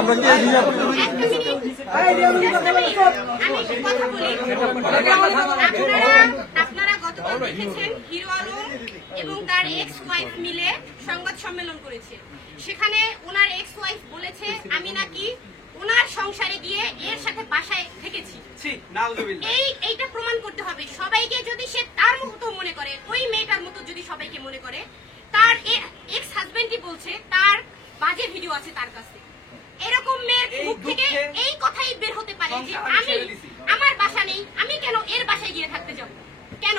আমরা কি আপনারা গতকাল দেখেছেন হিরো আলম এবং তার এক্স ওয়াইফ মিলে সংবাদ সম্মেলন করেছে। সেখানে ওনার এক্স ওয়াইফ বলেছে আমি নাকি ওনার সংসারে গিয়ে এর সাথে বাসায় থেকেছি। এইটা প্রমাণ করতে হবে সবাইকে। যদি সে তার মতো মনে করে, ওই মেয়েটার মতো যদি সবাইকে মনে করে, তার এক্স হাজবেন্ডই বলছে তার বাজে ভিডিও আছে তার কাছে। এরকম মেয়ের মুখ থেকে এই কথাই বের হতে পারে যে আমি আমার বাসা নেই, আমি কেন এর বাসায় গিয়ে থাকতে যাব? কেন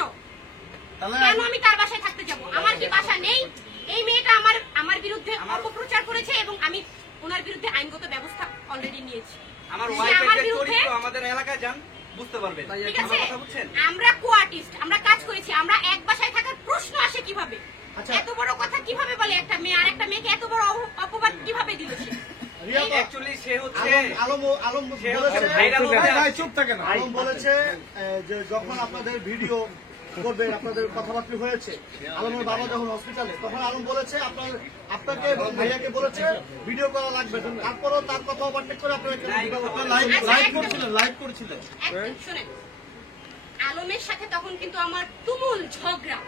কেন আমি তার বাসায় থাকতে যাব? আমার কি বাসা নেই? এই মেয়েটা আমার বিরুদ্ধে অপপ্রচার করেছে এবং আমি ওনার বিরুদ্ধে আইনগত ব্যবস্থা অলরেডি নিয়েছি। আমার ওয়াইফের চরিত্র আমাদের এলাকায় যান বুঝতে পারবেন। ঠিক আছে, আমরা কো আর্টিস্ট, আমরা কাজ করেছি। আমরা এক বাসায় থাকার প্রশ্ন আসে কিভাবে? এত বড় কথা কিভাবে বলে একটা মেয়ে? আর একটা মেয়েকে এত বড় অপবাদ কিভাবে দিল সে? আলম বলেছে যে যখন আপনাদের ভিডিও করবেন, আপনাদের কথাবার্তা হয়েছে, আলমের বাবা যখন হসপিটালে, তখন আলম বলেছে আপনাকে এবং ভাইয়াকে বলেছে ভিডিও করা লাগবে। তারপরও তার কথা ওভারটেক করে আপনারা লাইভ করছিলেন। শুনেন, আলমের সাথে তখন কিন্তু আমার তুমুল ঝগড়া।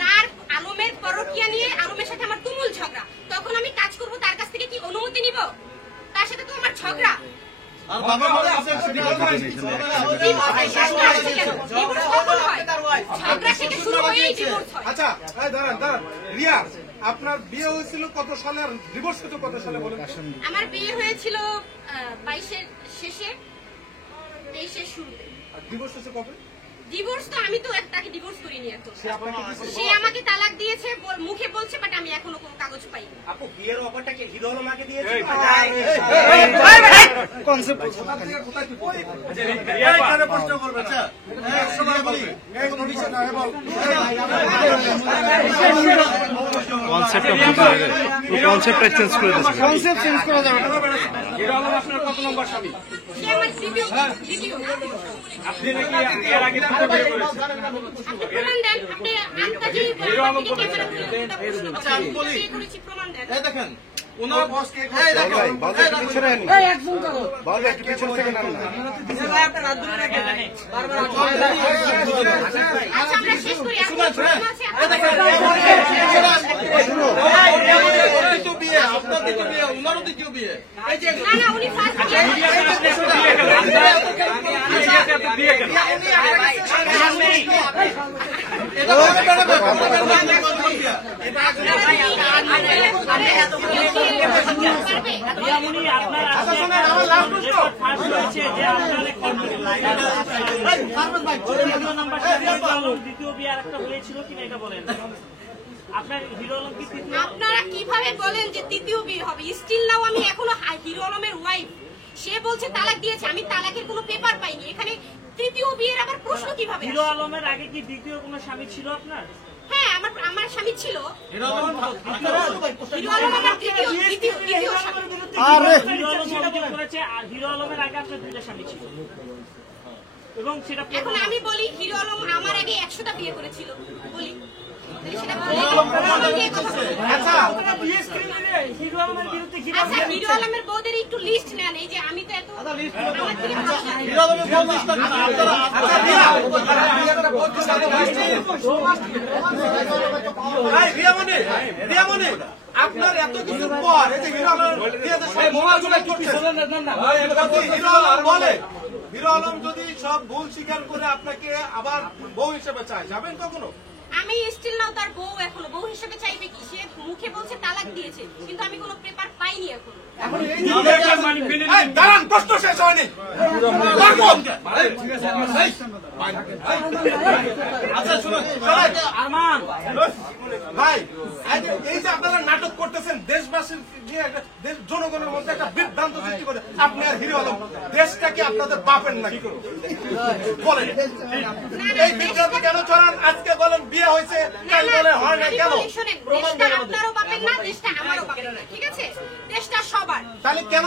তার আলমের পরকিয়া নিয়ে আলমের সাথে আমার তুমুল ঝগড়া। তখন আমি কাজ করব, তার কাছ থেকে কি অনুমতি নিব? তার সাথে তো আমার ঝগড়া। আচ্ছা দাঁড়ান, রিয়া আপনার বিয়ে হয়েছিল কত সালে আর ডিভোর্স হতো কত সালে বলেন? আমার বিয়ে হয়েছিল 22-এর শেষে, 23-এর শুরুতে। আর ডিভোর্স হয়েছে কবে? ডিভোর্স তো আমি তো তাকে ডিভোর্স করিনি এখন। সে আমাকে তালাক দিয়েছে, মুখে বলছে, বাট আমি এখনো কোনো কাগজ পাইনি। আপু বিয়ের অফারটা কি হিরো আলম আগে দিয়েছে? কনসেপ্ট চেঞ্জ করে দিয়েছে। কনসেপ্ট চেঞ্জ করা যাবে না। হিরো আলম আপনার কত নম্বর স্বামী? সে আমার দ্বিতীয়। আপনি নাকি এর আগে দুটো বিয়ে করেছেন? প্রমাণ দেন। আপনি আন্তাজি হিরো আলম বলেছে। আচ্ছা আমি বলি প্রমাণ দেন। এই দেখেন ওনার বস কে ভাই একদম কাগজ বল একটু পিছন থেকে নাম না। ভাই আপনি রাত ধরে রাখেন বারবার। আচ্ছা আমরা শেষ করি। শুনুন, এই দেখেন শুনো, দ্বিতীয় বিয়ে, আপনার দ্বিতীয় বিয়ে, ওনারও দ্বিতীয় বিয়ে। এই যে না না, উনি ফার্স্ট বিয়ে দ্বিতীয় বিয়ে আর একটা হয়েছিল কিনা এটা বলেন। আপনার হিরো আলম কি আপনারা কিভাবে বলেন যে তৃতীয় বিয়ে হবে? স্টিল নাও আমি এখনো হিরো আলমের ওয়াইফ। সে বলছে তালাক দিয়েছে, আমি তালাকের কোনো পেপার পাইনি। এখানে তৃতীয় বিয়ের আবার প্রশ্ন কিভাবে? হিরো আলমের আগে কি দ্বিতীয় কোনো স্বামী ছিল আপনার? হ্যাঁ, আমার স্বামী ছিল। হিরো আলম আমার দ্বিতীয় স্বামী। হিরো আলম অভিযোগ করেছে হিরো আলমের আগে আপনার দুইটা স্বামী ছিল এবং সেটা এখন আমি বলি হিরো আলম আমার আগে 100টা বিয়ে করেছিল বলি। হিরো আলমের বউদের একটু লিস্ট নেন। এই যে আমি তো এত আপনার এত কিছু পর হিরো আলম যদি সব ভুল স্বীকার করে আপনাকে আবার বউ হিসেবে চায়, যাবেন কখনো? আমি স্টিল নাও তার বউ এখনো বউ হিসেবে চাইবে কি? সে মুখে বলছে তালাক দিয়েছে, কিন্তু আমি কোনো পেপার পাইনি এখনো। দাঁড়ান, প্রশ্ন শেষ হয়নি। আচ্ছা শুনুন ভাই, এই যে আপনারা নাটক নাটক করতেছেন, দেশবাসীর নিয়ে একটা জনগণের মধ্যে একটা বিভ্রান্ত সৃষ্টি করে আপনি আর হিরো আলম দেশটা কি আপনাদের বাপের নাকি বলেন? এই বিভ্রান্ত কেন ছড়ান? আজকে বলেন বিয়ে হয়েছে, কাল বলে হয় না কেন? দেশটা আপনারও বাপের না, দেশটা আমারও বাপের না, ঠিক আছে? দেশটা সবার। তাহলে কেন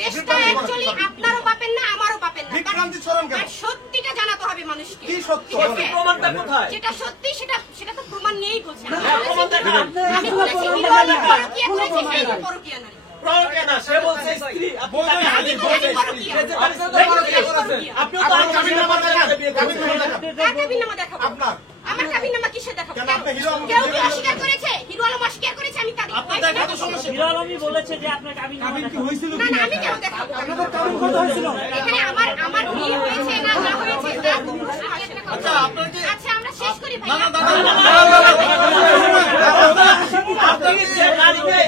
দেশটা অ্যাকচুয়ালি আপনারও বাপের না, আমারও বাপের না। বিভ্রান্তি ছড়ান কেন? আর সত্যিটা জানাতে হবে মানুষকে। কি সত্য? ঠিক আছে? প্রমাণটা কোথায়? যেটা সত্যি সেটা তো প্রমাণ নিয়েই বলছি। প্রমাণ দেখান। আমি বলেছি হিরো আলম পরকীয়া করেছে, সেই তো পরকীয়া নারী। প্রমাণ না, সে বলছে স্ত্রী, আপনি তাকে আমি হাজির বলেছি করেছেন। পরকীয়া। আপনি তো পরকীয়া করেছেন। আপনিও তো আপনার কাবিননামা দেখান, কাবিননামা দেখান। কার কাবিননামা দেখাবো? আপনার। আমার কাবিননামা কিসের দেখাবো? কেন আপনি হিরো আলমকে কেউ কি জিজ্ঞাসা অস্বীকার করেছে? হিরো আলম অস্বীকার করেছে আমি তার আপনার দেখা তো সমস্যা। হিরো আলমই বলেছে যে আপনার কাবিন না না আমি কেন দেখাবো? এখানে আমার বিয়ে হয়েছে না না হয়েছে তার কোনো প্রশ্ন আসে না। আচ্ছা আমরা শেষ করি ভাই। আপনাকে যে গাড়িতে